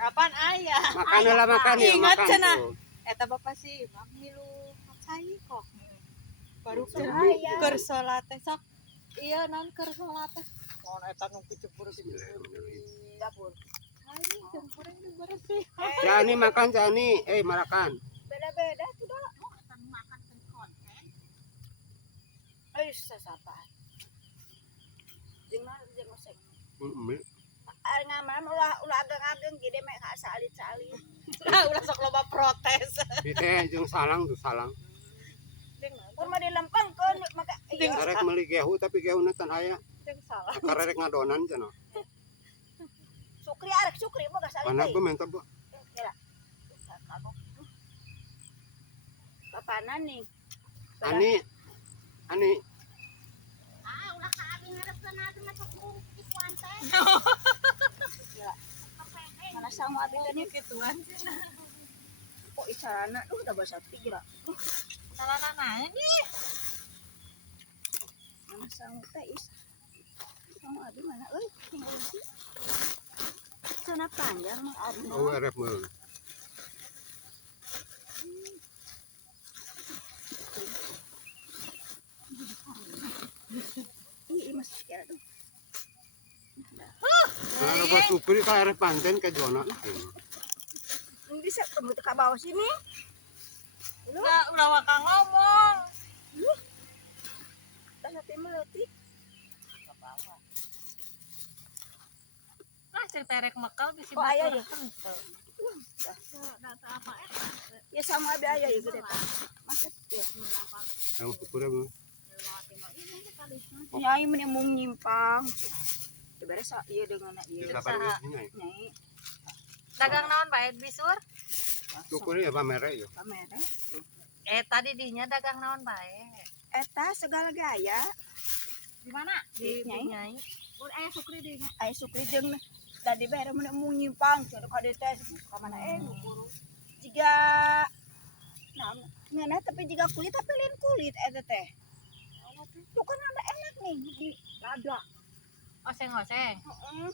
Kapan ayah? Makan lah makan ya. Ingat Makan cenah. tuh. Eta bapak sih Imam milu cai kok. Baru Iya. keur salat teh sok. Iya naon keur salat teh. Mun eta nu kecebur di dapur. Ayo jempurnya bersih. Jani makan Jani. Makan. Beda-beda tuh dah. Makan konten. Sasapa. Jeung mana jeung oseng. Ngaman ulah ageng-ageng gede mek salit-salit. Ulah sok loba protes. Di teh jeung salang tuh salang. Pun mah dilempengkeun maka Karek meuli gehu tapi gehuna tan aya. jeung salah. Karek ngadonan cenah. Sukri arek sukri boga salit. Pana be menta bu. Kira. Bapana nih. Ani Ulah ka abi ngareskeun atuh mah sok di kuante. Mana sama abi teh kituan cenah. Kok isarana da basa tigra. Salana nae nih. Mana sama teh sama abi mana euy tinggal sih. Sana panjang mah abi. erep meul. Ih mas kira tuh. Kalau buat supir ka erep panten ke zona. Ini bisa temu ke bawah sini. Ulah waka ngomong. Tasa teh meleutik. Cek terek mekal bisi Oh, aya ya? henteu. Data apa Ya sama abi aya ya gede. Maksud ya. Yang supir bu. Nyai meni mung nyimpang. Beres ieu dengan ieu. Kita nyai. Nyai Dagang naon bae bisur? Supir ya pamere ya. kamera. Tadi dinya dagang naon bae? Eta segala gaya. Di mana? Di Nyai. Nyai. Aya sukri dinya. Aya sukri jeung tadi bare meni mung nyimpang cenah kade teh ka mana guru. Jiga nah tapi jiga kulit tapi lain kulit eta teh. Tuh kan ada enak nih di dada. Oseng-oseng. Heeh.